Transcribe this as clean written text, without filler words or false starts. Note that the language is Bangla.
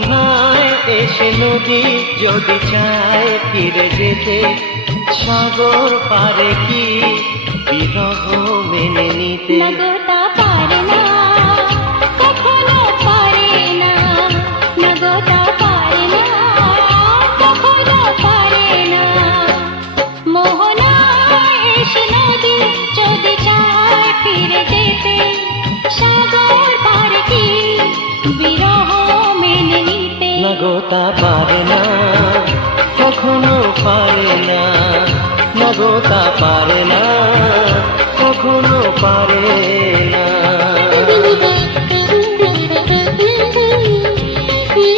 মোহনায় এসে নদী যদি চায় ফিরে যেতে, সাগর পারে কি বিরহ মেনে নিতে? নগতা পারে না, কখনো পারে না, নগতা পারে না, কখনো পারে না। মোহনায় এসে নদী যদি চায় ফিরে যেতে, সাগর পারে কি বিরহ মেনে নিতে? নগতা পারে না,